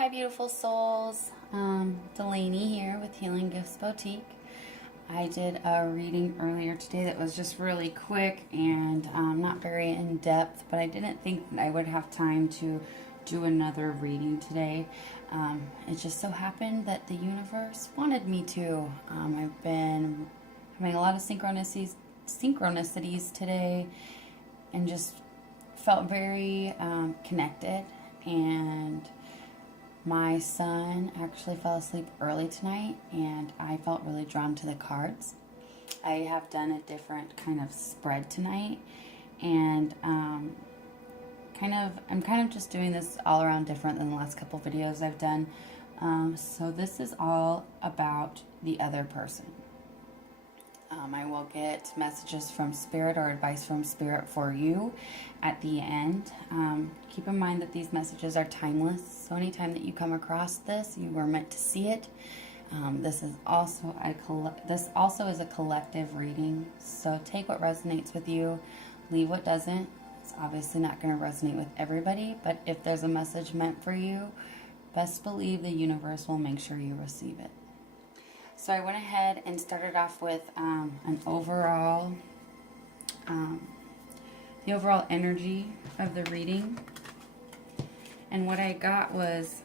Hi beautiful souls, Delaney here with Healing Gifts Boutique. I did a reading earlier today that was just really quick and not very in-depth, but I didn't think that I would have time to do another reading today. It just so happened that the universe wanted me to. I've been having a lot of synchronicities today and just felt very connected, and my son actually fell asleep early tonight, and I felt really drawn to the cards. I have done a different kind of spread tonight, and I'm kind of just doing this all around different than the last couple videos I've done. So this is all about the other person. I will get messages from Spirit or advice from Spirit for you at the end. Keep in mind that these messages are timeless, so anytime that you come across this, you were meant to see it. This also is a collective reading, so take what resonates with you, leave what doesn't. It's obviously not going to resonate with everybody, but if there's a message meant for you, best believe the universe will make sure you receive it. So I went ahead and started off with the overall energy of the reading. And what I got was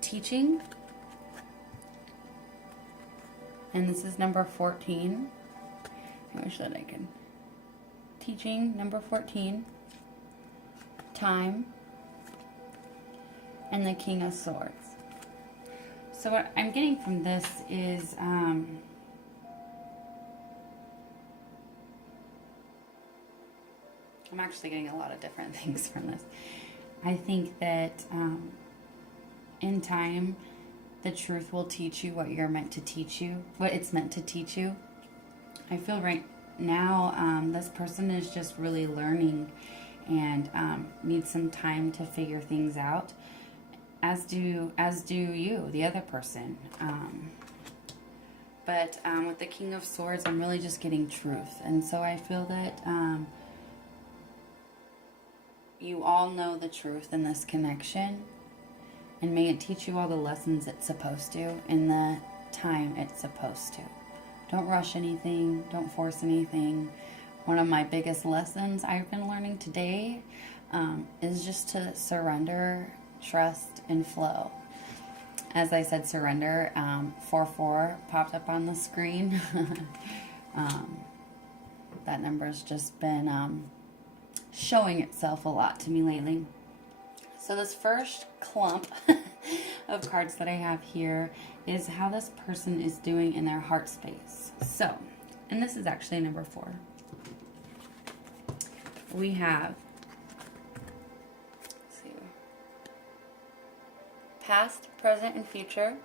teaching. And this is number 14. I wish that I could. Teaching, number 14. Time. And the King of Swords. So what I'm getting from this is I'm actually getting a lot of different things from this. I think that in time, the truth will teach you what you're meant to teach you, what it's meant to teach you. I feel right now this person is just really learning and needs some time to figure things out. As do you, the other person. But with the King of Swords, I'm really just getting truth. And so I feel that you all know the truth in this connection. And may it teach you all the lessons it's supposed to in the time it's supposed to. Don't rush anything. Don't force anything. One of my biggest lessons I've been learning today is just to surrender, trust, and flow. As I said, surrender. 4-4 popped up on the screen. That number's just been showing itself a lot to me lately. So this first clump of cards that I have here is how this person is doing in their heart space. So, and this is actually number 4. We have past, present, and future,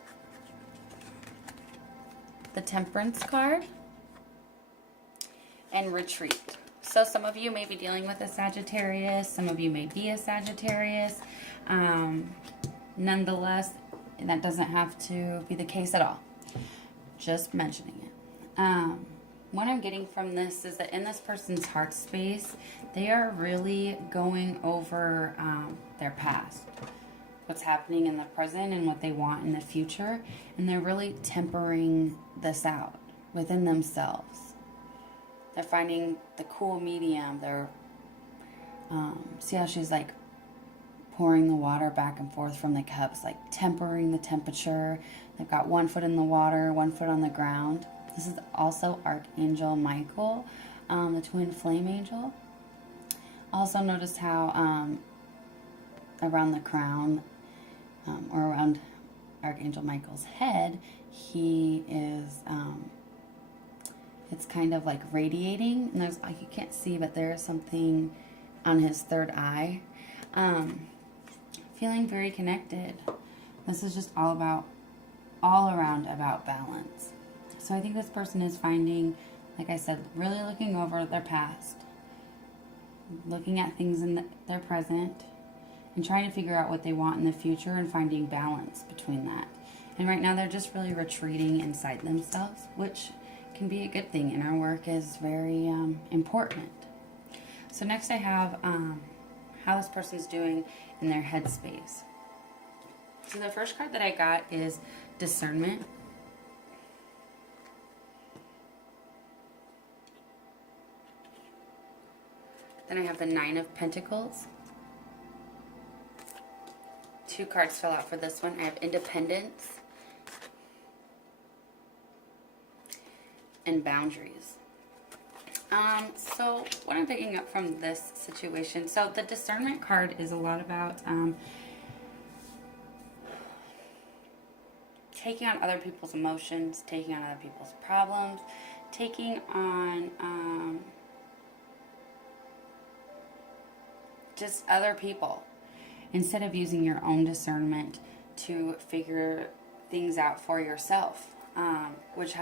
the Temperance card, and retreat. So some of you may be dealing with a Sagittarius, some of you may be a Sagittarius. Nonetheless, that doesn't have to be the case at all. Just mentioning it. What I'm getting from this is that in this person's heart space, they are really going over their past, what's happening in the present and what they want in the future, and they're really tempering this out within themselves. They're finding the cool medium. They're see how she's like pouring the water back and forth from the cups, like tempering the temperature. They've got one foot in the water, one foot on the ground. This is also Archangel Michael, the twin flame angel. Also notice how around the crown, or around Archangel Michael's head, he is, it's kind of like radiating, and there's, like, you can't see, but there is something on his third eye. Feeling very connected. This is just all around about balance. So I think this person is finding, like I said, really looking over their past, looking at things in their present, and trying to figure out what they want in the future and finding balance between that. And right now they're just really retreating inside themselves, which can be a good thing, and our work is very important. So next I have how this person's doing in their headspace. So the first card that I got is Discernment. Then I have the Nine of Pentacles. 2 cards fell out for this one. I have Independence and Boundaries. So what I'm picking up from this situation, so the Discernment card is a lot about taking on other people's emotions, taking on other people's problems, taking on just other people, instead of using your own discernment to figure things out for yourself, which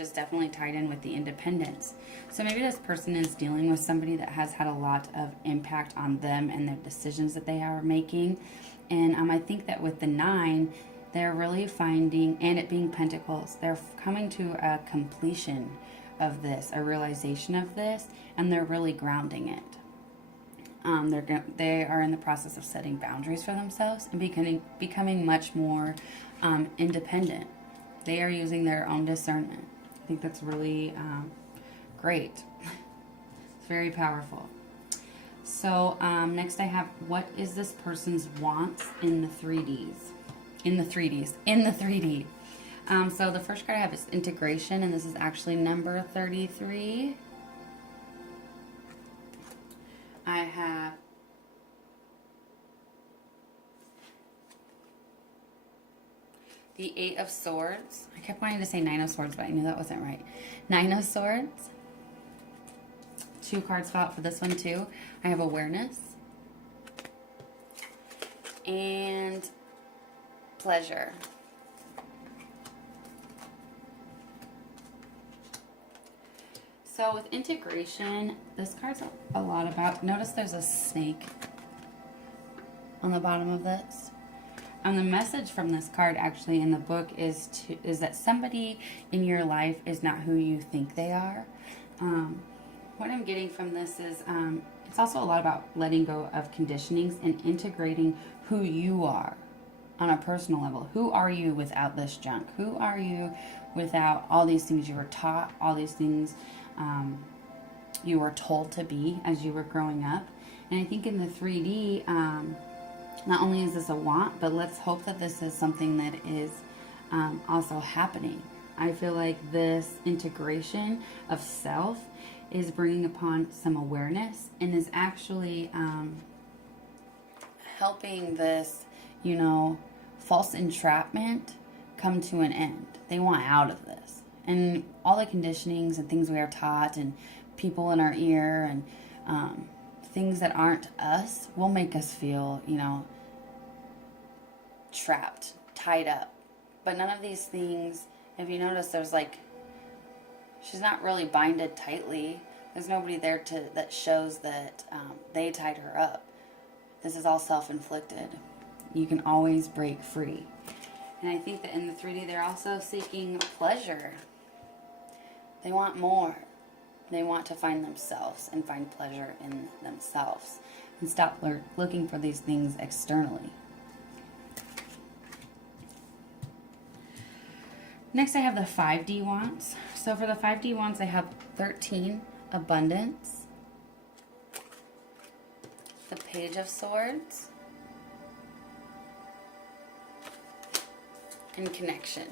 is definitely tied in with the independence. So maybe this person is dealing with somebody that has had a lot of impact on them and their decisions that they are making. And I think that with the 9, they're really finding, and it being Pentacles, they're coming to a completion of this, a realization of this, and they're really grounding it. They are in the process of setting boundaries for themselves and becoming much more independent. They are using their own discernment. I think that's really great. It's very powerful. So next I have, what is this person's wants in the 3Ds? In the 3D. So the first card I have is Integration, and this is actually number 33. I have the 8 of Swords. I kept wanting to say 9 of Swords, but I knew that wasn't right. 9 of Swords. 2 cards fell out for this one too. I have Awareness and Pleasure. So with Integration, this card's a lot about, notice there's a snake on the bottom of this. And the message from this card actually in the book is that somebody in your life is not who you think they are. What I'm getting from this is it's also a lot about letting go of conditionings and integrating who you are on a personal level. Who are you without this junk? Who are you without all these things you were taught, all these things you were told to be as you were growing up? And I think in the 3D, not only is this a want, but let's hope that this is something that is also happening. I feel like this integration of self is bringing upon some awareness and is actually helping this, false entrapment come to an end. They want out of this. And all the conditionings and things we are taught and people in our ear and things that aren't us will make us feel, trapped, tied up. But none of these things, if you notice, there's she's not really binded tightly. There's nobody there that shows that they tied her up. This is all self-inflicted. You can always break free. And I think that in the 3D, they're also seeking pleasure. They want more. They want to find themselves and find pleasure in themselves and stop looking for these things externally. Next, I have the 5D wants. So for the 5D wants, I have 13, Abundance, the Page of Swords, and Connection.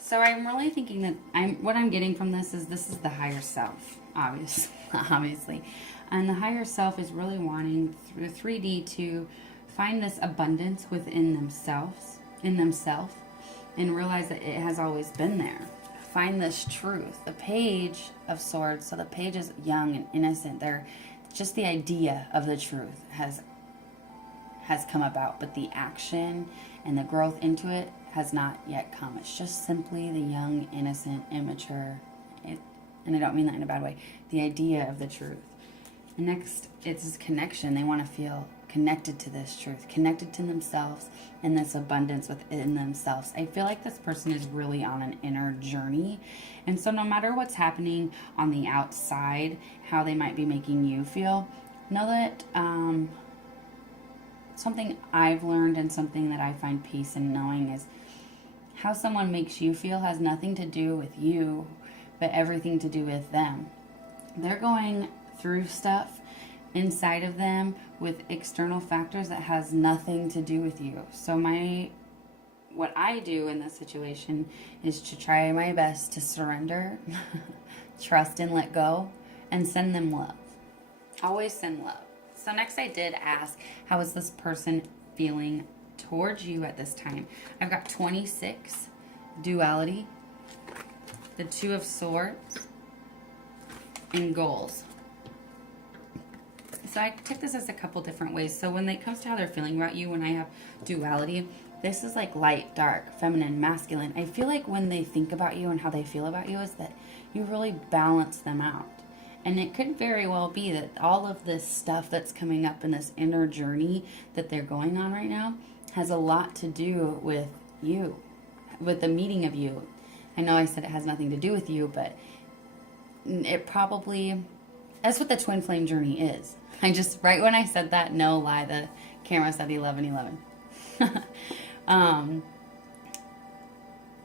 So I'm really thinking that what I'm getting from this is the higher self, obviously. And the higher self is really wanting through 3D to find this abundance within themselves, and realize that it has always been there. Find this truth. The Page of Swords, so the page is young and innocent. Just the idea of the truth has come about, but the action and the growth into it has not yet come. It's just simply the young, innocent, immature, and I don't mean that in a bad way, the idea of the truth. And next, it's this connection. They want to feel connected to this truth, connected to themselves and this abundance within themselves. I feel like this person is really on an inner journey. And so no matter what's happening on the outside, how they might be making you feel, know that something I've learned and something that I find peace in knowing is how someone makes you feel has nothing to do with you, but everything to do with them. They're going through stuff inside of them with external factors that has nothing to do with you. So what I do in this situation is to try my best to surrender, trust and let go, and send them love. Always send love. So next I did ask, how is this person feeling towards you at this time? I've got 26, duality, the 2 of Swords, and goals. So I took this as a couple different ways. So when it comes to how they're feeling about you, when I have duality, this is like light, dark, feminine, masculine. I feel like when they think about you and how they feel about you is that you really balance them out. And it could very well be that all of this stuff that's coming up in this inner journey that they're going on right now has a lot to do with you, with the meeting of you. I know I said it has nothing to do with you, but it probably, that's what the twin flame journey is. I just, right when I said that, no lie, the camera said 11:11.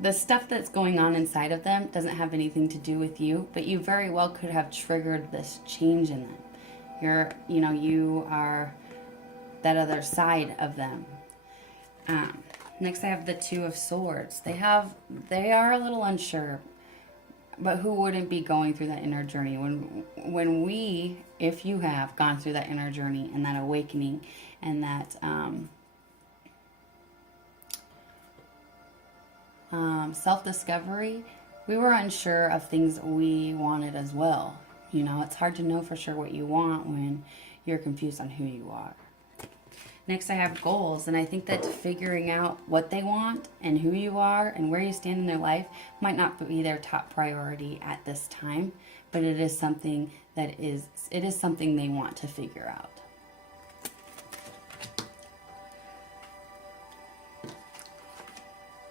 The stuff that's going on inside of them doesn't have anything to do with you, but you very well could have triggered this change in them. You are that other side of them. Next I have the 2 of Swords. They are a little unsure, but who wouldn't be going through that inner journey? If you have gone through that inner journey and that awakening and that self-discovery, we were unsure of things we wanted as well. It's hard to know for sure what you want when you're confused on who you are. Next, I have goals, and I think that figuring out what they want and who you are and where you stand in their life might not be their top priority at this time, but it is something something they want to figure out.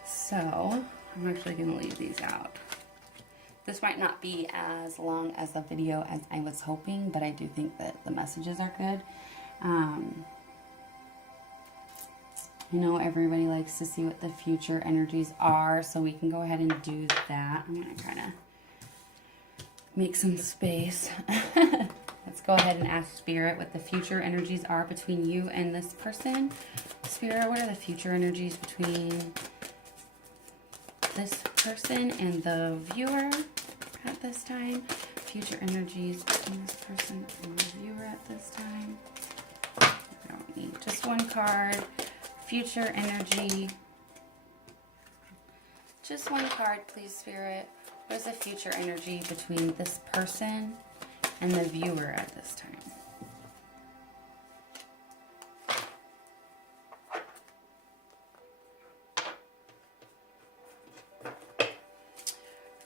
So, I'm actually going to leave these out. This might not be as long as a video as I was hoping, but I do think that the messages are good. Everybody likes to see what the future energies are, so we can go ahead and do that. I'm going to kind of make some space. Let's go ahead and ask Spirit what the future energies are between you and this person. Spirit, what are the future energies between this person and the viewer at this time? Future energies between this person and the viewer at this time. I don't need just one card. Future energy. Just one card, please, Spirit. What is the future energy between this person and the viewer at this time?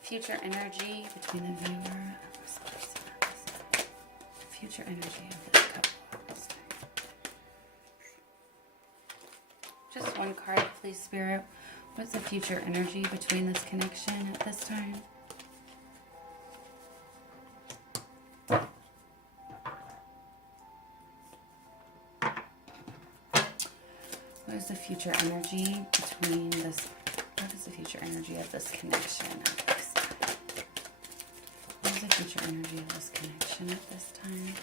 Future energy between the viewer and this person at this time. Future energy of this couple at this time. Just one card, please, Spirit. What's the future energy between this connection at this time? What is the future energy between this? What is the future energy of this connection at this time? What is the future energy of this connection at this time?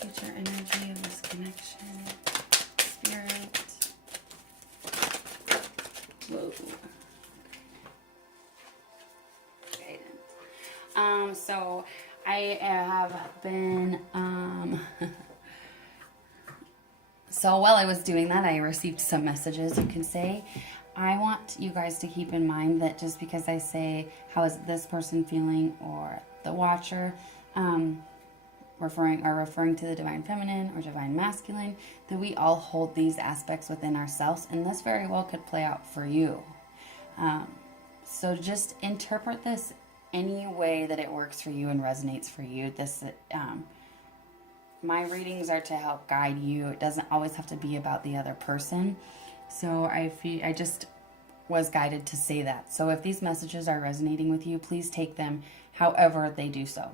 Future energy of this connection. Spirit. Whoa. Guidance. So I have been, so while I was doing that, I received some messages, you can say. I want you guys to keep in mind that just because I say, how is this person feeling, or the watcher, referring to the divine feminine or divine masculine, that we all hold these aspects within ourselves, and this very well could play out for you. So just interpret this any way that it works for you and resonates for you. My readings are to help guide you. It doesn't always have to be about the other person. So I was guided to say that. So if these messages are resonating with you, please take them however they do so.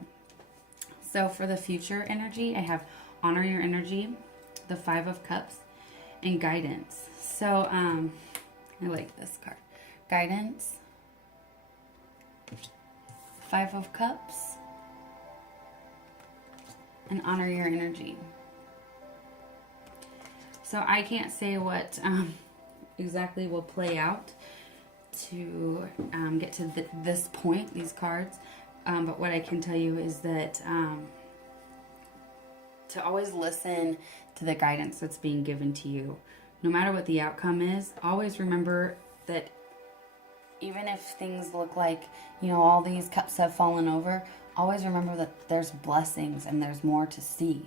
So for the future energy, I have honor your energy, the 5 of Cups, and guidance. So I like this card. Guidance, 5 of Cups, and honor your energy. So I can't say what exactly will play out to get to this point, these cards. But what I can tell you is that to always listen to the guidance that's being given to you. No matter what the outcome is, always remember that even if things look like, you know, all these cups have fallen over, always remember that there's blessings and there's more to see.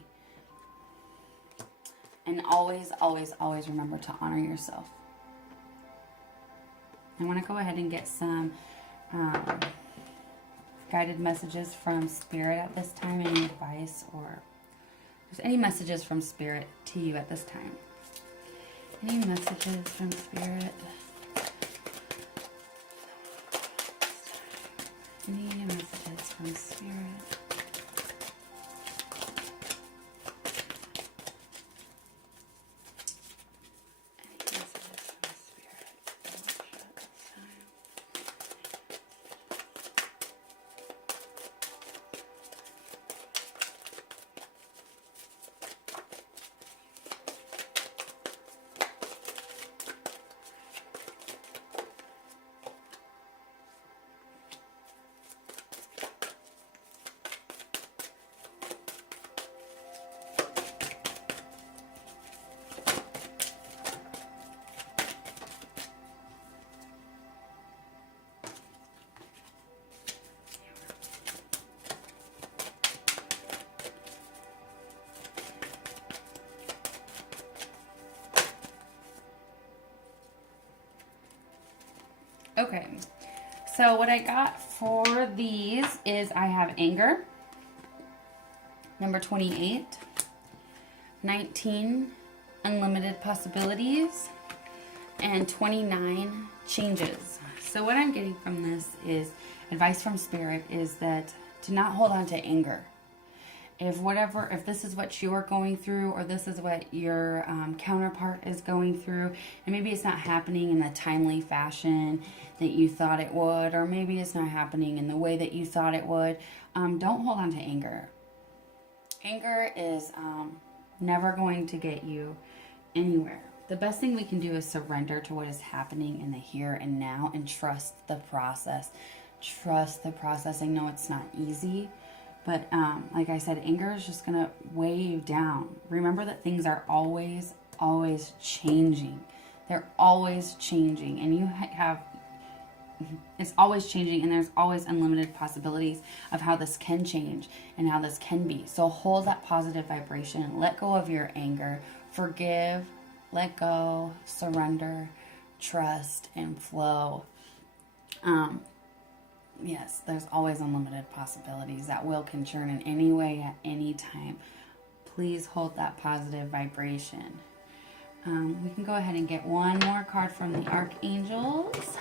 And always, always, always remember to honor yourself. I want to go ahead and get some guided messages from Spirit at this time. Any advice or if there's any messages from Spirit to you at this time. Any messages from Spirit? Any messages from Spirit? Okay, so what I got for these is I have anger, number 28, 19, unlimited possibilities, and 29, changes. So what I'm getting from this is advice from Spirit is that to not hold on to anger. If this is what you're going through, or this is what your counterpart is going through, and maybe it's not happening in the timely fashion that you thought it would, or maybe it's not happening in the way that you thought it would, don't hold on to anger. Anger is never going to get you anywhere. The best thing we can do is surrender to what is happening in the here and now and trust the process. Trust the process. I know it's not easy. But like I said, anger is just going to weigh you down. Remember that things are always, always changing. They're always changing. And you have, it's always changing. And there's always unlimited possibilities of how this can change and how this can be. So hold that positive vibration. Let go of your anger. Forgive, let go, surrender, trust, and flow. Yes, there's always unlimited possibilities. That will can churn in any way at any time. Please hold that positive vibration. We can go ahead and get one more card from the Archangels.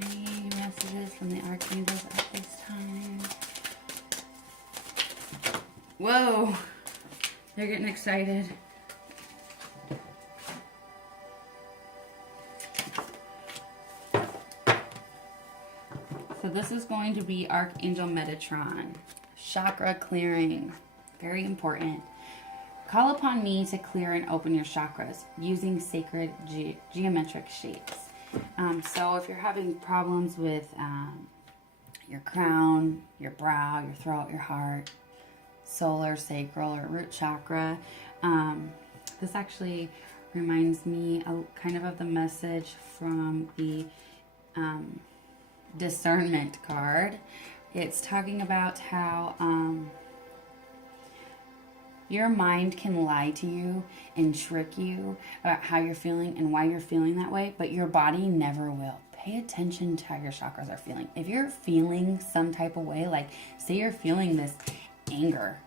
Any messages from the Archangels at this time? Whoa! They're getting excited. So this is going to be Archangel Metatron. Chakra clearing. Very important. Call upon me to clear and open your chakras using sacred geometric shapes. So if you're having problems with your crown, your brow, your throat, your heart, solar, sacral, or root chakra, this actually reminds me kind of the message from the Discernment card. It's talking about how your mind can lie to you and trick you about how you're feeling and why you're feeling that way, but your body never will. Pay attention to how your chakras are feeling. If you're feeling some type of way, like say you're feeling this anger,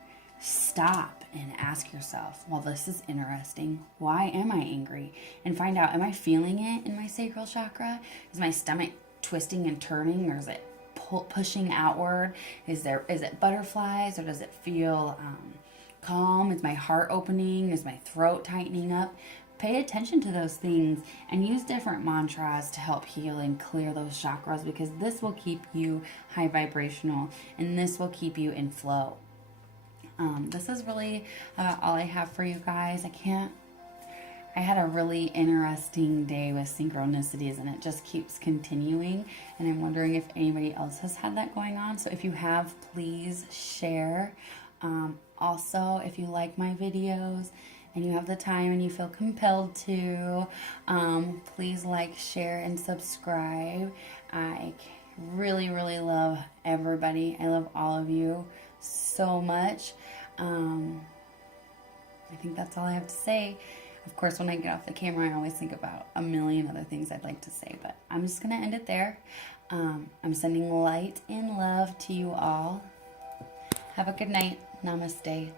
stop and ask yourself, well, this is interesting. Why am I angry? And find out, am I feeling it in my sacral chakra? Is my stomach twisting and turning, or is it pushing outward? Is it butterflies, or does it feel calm? Is my heart opening? Is my throat tightening up? Pay attention to those things and use different mantras to help heal and clear those chakras, because this will keep you high vibrational and this will keep you in flow. This is really all I have for you guys. I had a really interesting day with synchronicities, and it just keeps continuing, and I'm wondering if anybody else has had that going on. So if you have, please share. Also, if you like my videos and you have the time and you feel compelled to, please like, share, and subscribe. I really, really love everybody. I love all of you so much. I think that's all I have to say. Of course, when I get off the camera, I always think about a million other things I'd like to say, but I'm just going to end it there. I'm sending light and love to you all. Have a good night. Namaste.